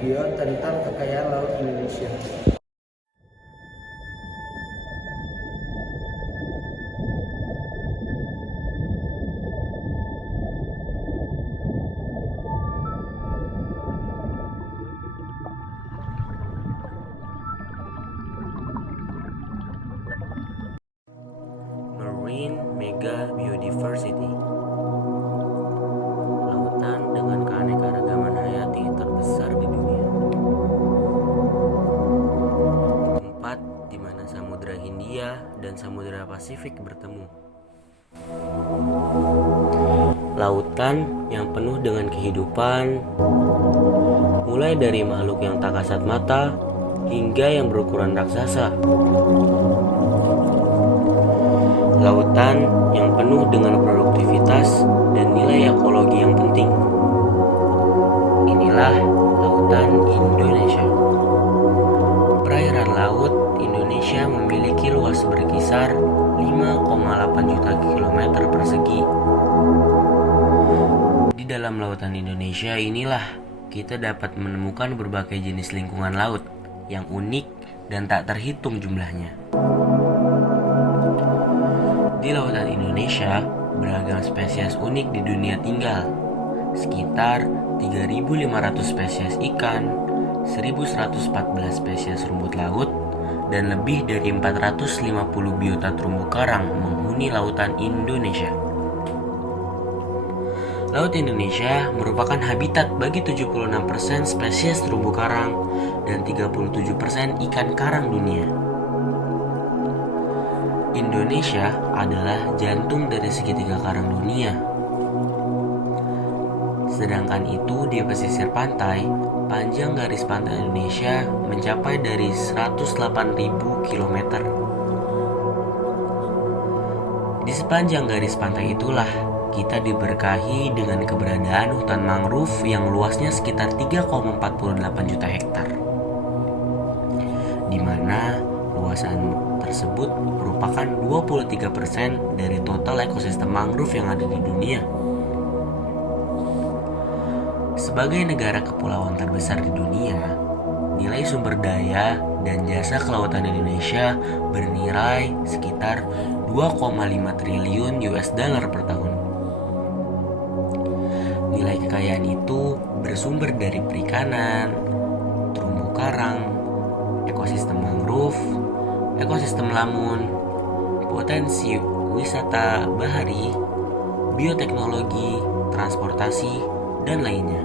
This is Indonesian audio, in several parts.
video tentang kekayaan laut Indonesia. Marine Mega Biodiversity, lautan dengan keanekaragaman hayati terbesar di dunia. Tempat di mana Samudra Hindia dan Samudra Pasifik bertemu. Lautan yang penuh dengan kehidupan, mulai dari makhluk yang tak kasat mata hingga yang berukuran raksasa. Lautan yang penuh dengan produktivitas dan nilai ekologi yang penting. Inilah lautan Indonesia. Perairan laut Indonesia memiliki luas berkisar 5,8 juta kilometer persegi. Di dalam lautan Indonesia inilah kita dapat menemukan berbagai jenis lingkungan laut yang unik dan tak terhitung jumlahnya. Di lautan Indonesia, beragam spesies unik di dunia tinggal. Sekitar 3.500 spesies ikan, 1.114 spesies rumput laut, dan lebih dari 450 biota terumbu karang menghuni lautan Indonesia. Laut Indonesia merupakan habitat bagi 76% spesies terumbu karang dan 37% ikan karang dunia. Indonesia adalah jantung dari segitiga karang dunia. Sedangkan itu di pesisir pantai, panjang garis pantai Indonesia mencapai dari 108.000 km. Di sepanjang garis pantai itulah kita diberkahi dengan keberadaan hutan mangrove yang luasnya sekitar 3,48 juta hektar, di mana luasan tersebut merupakan 23% dari total ekosistem mangrove yang ada di dunia. Sebagai negara kepulauan terbesar di dunia, nilai sumber daya dan jasa kelautan Indonesia bernilai sekitar 2,5 triliun US dollar per tahun. Nilai kekayaan itu bersumber dari perikanan, terumbu karang, ekosistem mangrove, ekosistem lamun, potensi wisata bahari, bioteknologi, transportasi, dan lainnya.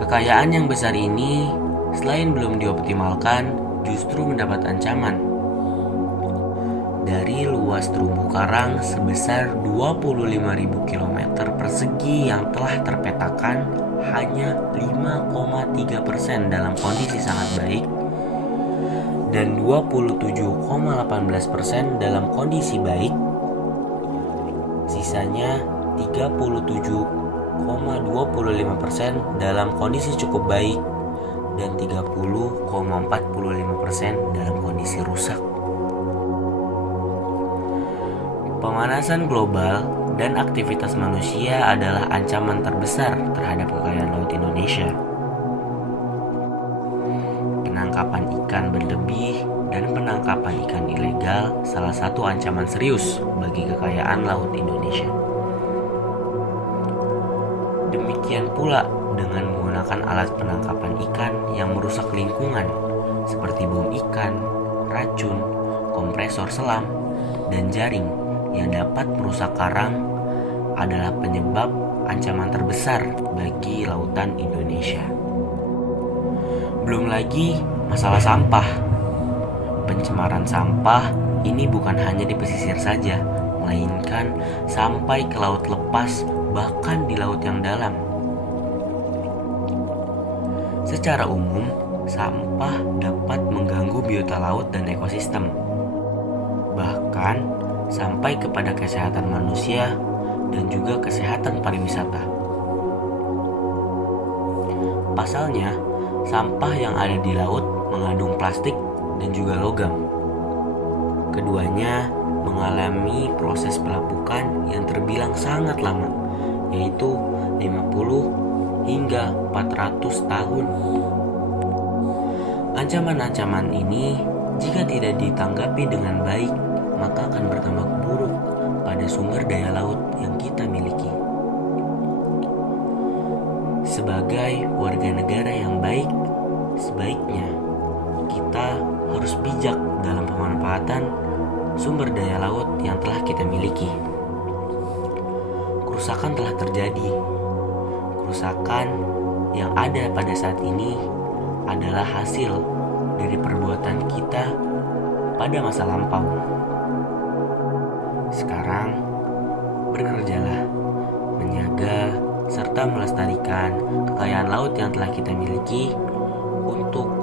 Kekayaan yang besar ini selain belum dioptimalkan, justru mendapat ancaman. Dari luas terumbu karang sebesar 25.000 km persegi yang telah terpetakan, hanya 5,3% dalam kondisi sangat baik dan 27,18% dalam kondisi baik. Sisanya 37,25% dalam kondisi cukup baik dan 30,45% dalam kondisi rusak. Pemanasan global dan aktivitas manusia adalah ancaman terbesar terhadap kekayaan laut Indonesia. Penangkapan ikan berlebih dan penangkapan ikan ilegal salah satu ancaman serius bagi kekayaan laut Indonesia. Demikian pula dengan menggunakan alat penangkapan ikan yang merusak lingkungan seperti bom ikan, racun, kompresor selam, dan jaring yang dapat merusak karang adalah penyebab ancaman terbesar bagi lautan Indonesia. Belum lagi masalah sampah. Pencemaran sampah ini bukan hanya di pesisir saja, melainkan sampai ke laut lepas, bahkan di laut yang dalam. Secara umum, sampah dapat mengganggu biota laut dan ekosistem, bahkan sampai kepada kesehatan manusia dan juga kesehatan pariwisata. Pasalnya, sampah yang ada di laut mengandung plastik dan juga logam. Keduanya mengalami proses pelapukan yang terbilang sangat lama, yaitu 50 hingga 400 tahun. Ancaman-ancaman ini jika tidak ditanggapi dengan baik, maka akan berdampak buruk pada sumber daya laut yang kita miliki. Sebagai warga negara yang baik, sebaiknya kita harus bijak dalam pemanfaatan sumber daya laut yang telah kita miliki. Kerusakan telah terjadi. Kerusakan yang ada pada saat ini adalah hasil dari perbuatan kita pada masa lampau. Sekarang, bekerjalah menjaga serta melestarikan kekayaan laut yang telah kita miliki untuk